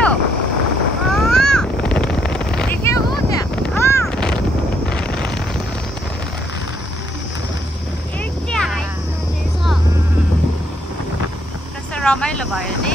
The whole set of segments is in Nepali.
해요. 이게 오냐? कस्तो रमाइलो भयो नि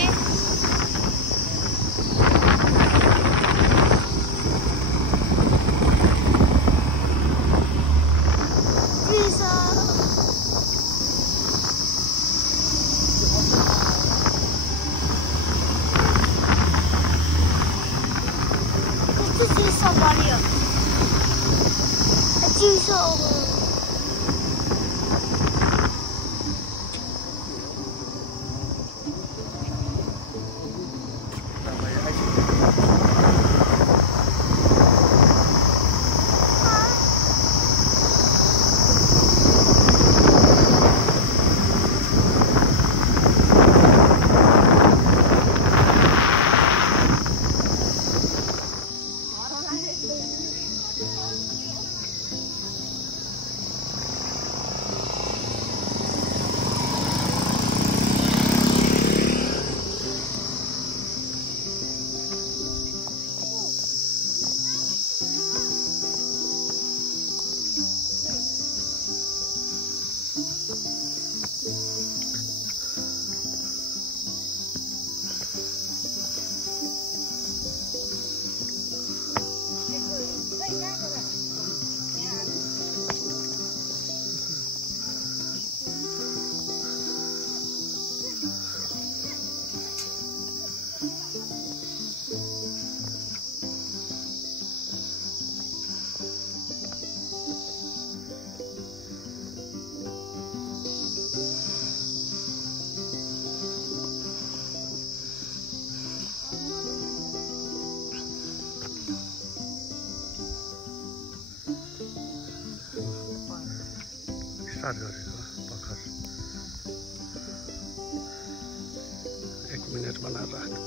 स्टार्ट गरेको भर्खर 1 मिनेट बनाएर राख्नु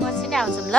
मसिनै आउँछौँ ल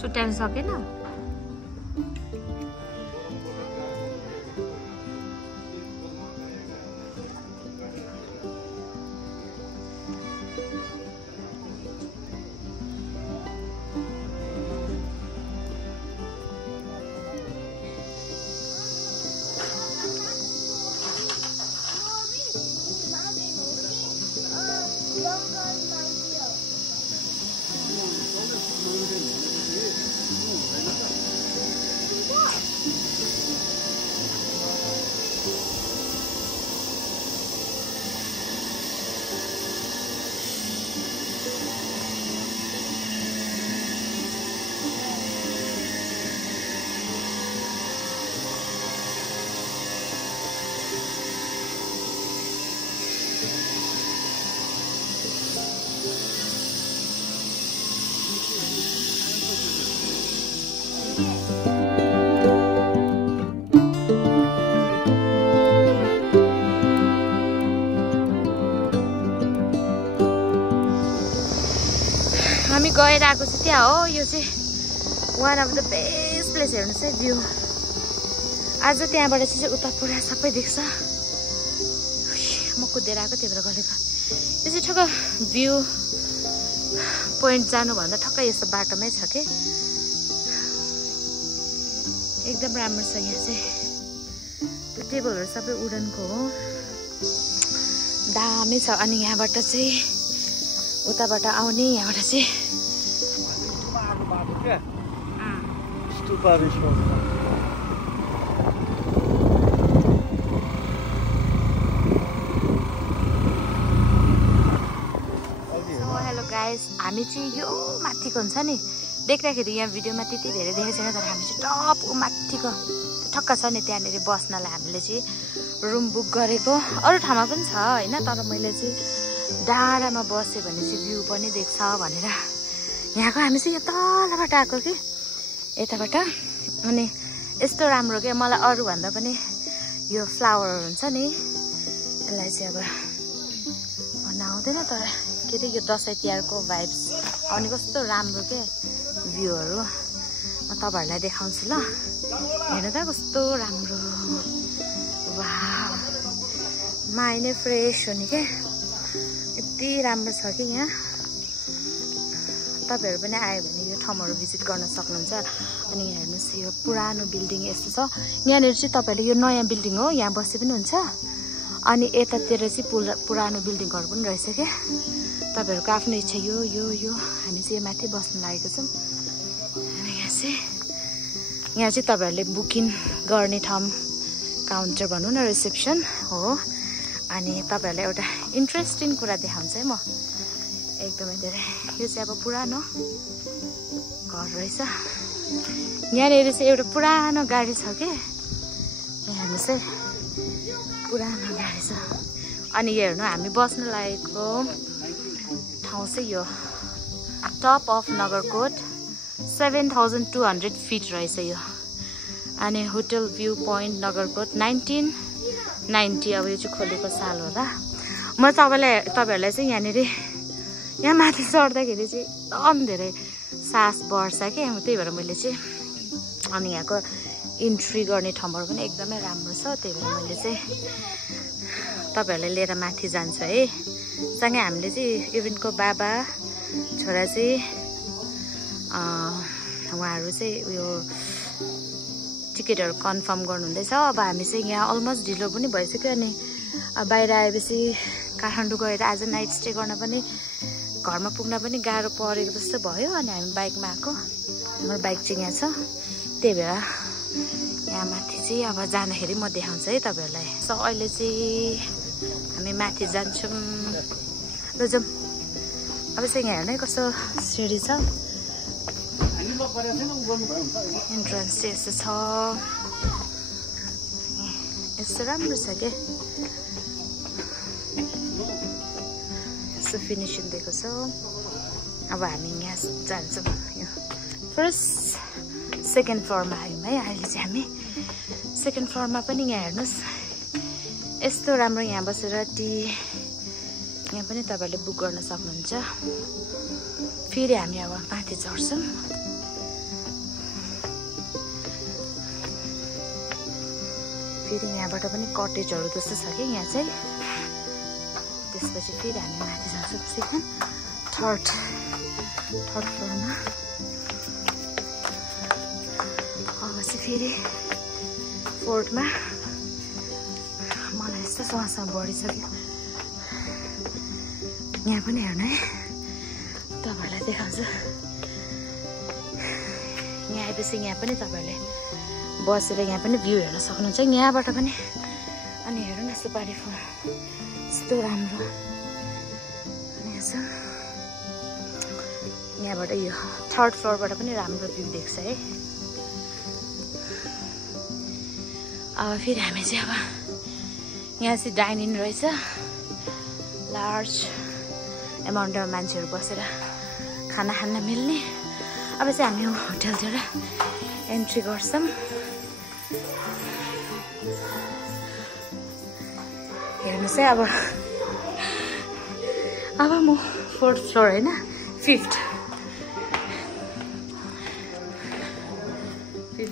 छुट्याउन सकेन हामी गएर आएको चाहिँ त्यहाँ हो यो चाहिँ one of the best place हेर्नुहोस् है भ्यू आज त्यहाँबाट चाहिँ उता पुरा सबै देख्छ म कुदेर आएको त्यही भएर गरेको यो चाहिँ ठक्क भ्यू पोइन्ट जानुभन्दा ठक्कै यस्तो बाटोमै छ के एकदम राम्रो छ यहाँ चाहिँ त्यो टेबलहरू सबै वुडनको हो दामी छ अनि यहाँबाट चाहिँ उताबाट आउने यहाँबाट चाहिँ हेलो गाइस हामी चाहिँ यो माथिको हुन्छ नि देख्दाखेरि यहाँ भिडियोमा त्यति धेरै देखेको छैन तर हामी चाहिँ टप माथिको ठक्क छ नि त्यहाँनिर बस्नलाई हामीले चाहिँ रुम बुक गरेको अरू ठाउँमा पनि छ होइन तर मैले चाहिँ डाँडामा बस्यो भने चाहिँ भ्यू पनि देख्छ भनेर यहाँको हामी चाहिँ यहाँ तलबाट आएको कि यताबाट अनि यस्तो राम्रो क्या मलाई अरूभन्दा पनि यो फ्लावर हुन्छ नि यसलाई चाहिँ अब भन्न आउँदैन तर के अरे यो दसैँ तिहारको भाइब्स आउने कस्तो राम्रो क्या भ्यूहरू म तपाईँहरूलाई देखाउँछु ल हेर्नु त कस्तो राम्रो वाह माइ नै फ्रेस हुने क्या यति राम्रो छ कि यहाँ तपाईँहरू पनि आयो भने यो ठाउँहरू भिजिट गर्न सक्नुहुन्छ अनि यहाँ हेर्नुहोस् यो पुरानो बिल्डिङ यस्तो छ यहाँनिर चाहिँ तपाईँले यो नयाँ बिल्डिङ हो यहाँ बसे पनि हुन्छ अनि यतातिर चाहिँ पुरानो बिल्डिङहरू पनि रहेछ क्या तपाईँहरूको आफ्नो इच्छा यो हामी चाहिँ यो माथि बस्न लागेको छौँ अनि यहाँ चाहिँ तपाईँहरूले बुकिङ गर्ने ठाउँ काउन्टर भनौँ न रिसेप्सन हो अनि तपाईँहरूलाई एउटा इन्ट्रेस्टिङ कुरा देखाउँछु है म एकदमै धेरै यो चाहिँ अब पुरानो घर रहेछ यहाँनिर चाहिँ एउटा पुरानो गाडी छ कि यहाँ हेर्नुहोस् है पुरानो गाडी छ अनि यो हेर्नु हामी बस्न लागेको ठाउँ चाहिँ यो टप अफ नगरकोट 7200 फिट रहेछ यो अनि होटल भ्यू पोइन्ट नगरकोट 1990 अब यो चाहिँ खोलेको साल होला म तपाईँहरूलाई चाहिँ यहाँनिर यहाँ माथि चढ्दाखेरि चाहिँ एकदम धेरै सास बढ्छ कि त्यही भएर मैले चाहिँ अनि यहाँको इन्ट्री गर्ने ठाउँहरू पनि एकदमै राम्रो छ त्यही भएर मैले चाहिँ तपाईँहरूलाई लिएर माथि जान्छु है सँगै हामीले चाहिँ इभेन्टको बाबा छोरा चाहिँ उहाँहरू चाहिँ उयो टिकटहरू कन्फर्म गर्नुहुँदैछ अब हामी चाहिँ यहाँ अलमोस्ट ढिलो पनि भइसक्यो अनि बाहिर आएपछि काठमाडौँ गएर आज नाइट स्टे गर्न पनि घरमा पुग्न पनि गाह्रो परेको जस्तो भयो अनि हामी बाइकमा आएको हाम्रो बाइक चाहिँ यहाँ छ त्यही भएर यहाँ माथि चाहिँ अब जाँदाखेरि म देखाउँछु है तपाईँहरूलाई सो अहिले चाहिँ हामी माथि जान्छौँ ल जाउँ अब चाहिँ यहाँ हेर्नु है कस्तो सिँढी छ इन्ट्रेन्स चाहिँ यस्तो छ यस्तो राम्रो छ क्या यस्तो फिनिसिङ दिएको छ अब हामी यहाँ जान्छौँ यो फर्स्ट सेकेन्ड फ्लोरमा आयौँ है अहिले चाहिँ हामी सेकेन्ड फ्लोरमा पनि यहाँ हेर्नुहोस् यस्तो राम्रो यहाँ बसेर टी यहाँ पनि तपाईँहरूले बुक गर्न सक्नुहुन्छ फेरि हामी अब माथि चढ्छौँ फेरि यहाँबाट पनि कटेजहरू जस्तो छ कि यहाँ चाहिँ त्यसपछि फेरि हामी माथि जान्छौँ सेकेन्ड थर्ड फ्लोरमा अब चाहिँ फेरि फोर्थमा मलाई यस्तो समस्या बढिसक्यो यहाँ पनि हेर्नु है तपाईँहरूलाई देखाउँछु यहाँ आएपछि यहाँ पनि तपाईँहरूले बसेर यहाँ पनि भ्यू हेर्न सक्नुहुन्छ यहाँबाट पनि अनि हेर्नु न सुपारी फुल यस्तो राम्रो यहाँबाट यो थर्ड फ्लोरबाट पनि राम्रो भ्यू देख्छ है अब फेरि हामी चाहिँ अब यहाँ चाहिँ डाइनिङ रहेछ लार्ज एमाउन्टमा मान्छेहरू बसेर खाना खान मिल्ने अब चाहिँ हामी होटलतिर एन्ट्री गर्छौँ हेर्नुहोस् है अब म फोर्थ फ्लोर होइन फिफ्थ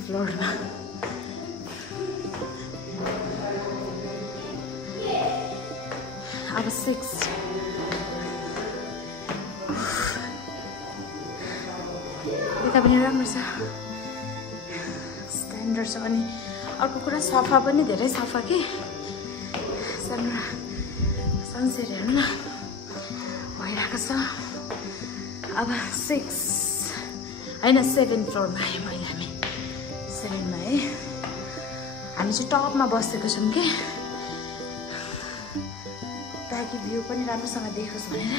फ्लोरमा अब 6 यता पनि राम्रो छ स्ट्यान्डर्ड छ अनि अर्को कुरा सफा पनि धेरै सफा के सनसेट हेर्नु न भइरहेको छ अब 6 होइन 7 फ्लोरमा आयौँ अहिले हामी 7मा है हामी चाहिँ टपमा बसेको छौँ कि ताकि भ्यू पनि राम्रोसँग देखोस् भनेर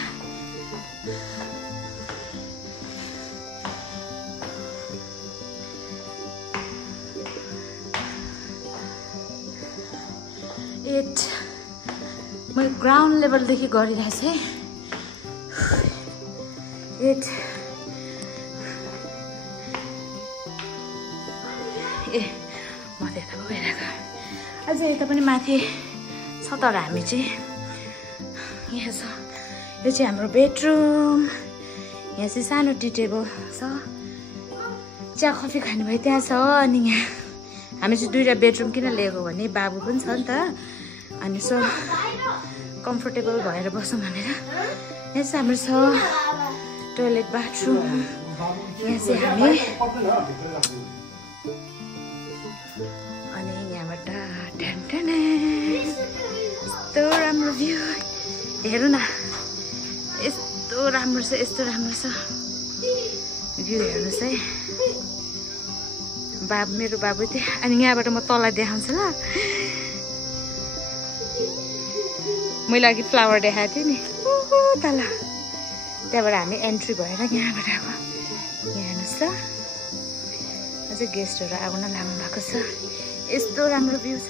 मैले ग्राउन्ड लेभलदेखि गरिरहेको छु है 8 ए म त यता गइरहेको अझै यता पनि माथि छ तर हामी चाहिँ यहाँ छ यो चाहिँ हाम्रो बेडरुम यहाँ चाहिँ सानो टी टेबल छ चिया कफी खाने भयो त्यहाँ छ अनि यहाँ हामी चाहिँ 2टा बेडरुम किन लिएको भने बाबु पनि छ नि त अनि सो कम्फोर्टेबल भएर बसौँ भनेर यहाँ चाहिँ हाम्रो छ टोयलेट बाथरुम यहाँ चाहिँ हामी अनि यहाँबाट यस्तो राम्रो भ्यू हेर्नु न यस्तो राम्रो छ भ्यू हेर्नुहोस् है मेरो बाबु थियो अनि यहाँबाट म तल देखाउँछु ल मैले अघि फ्लावर देखाएको थिएँ नि तल त्यहाँबाट हामी एन्ट्री भएर यहाँबाट आएको यहाँ हेर्नुहोस् त अझै गेस्टहरू आउन लाग्नु भएको छ यस्तो राम्रो भ्यू छ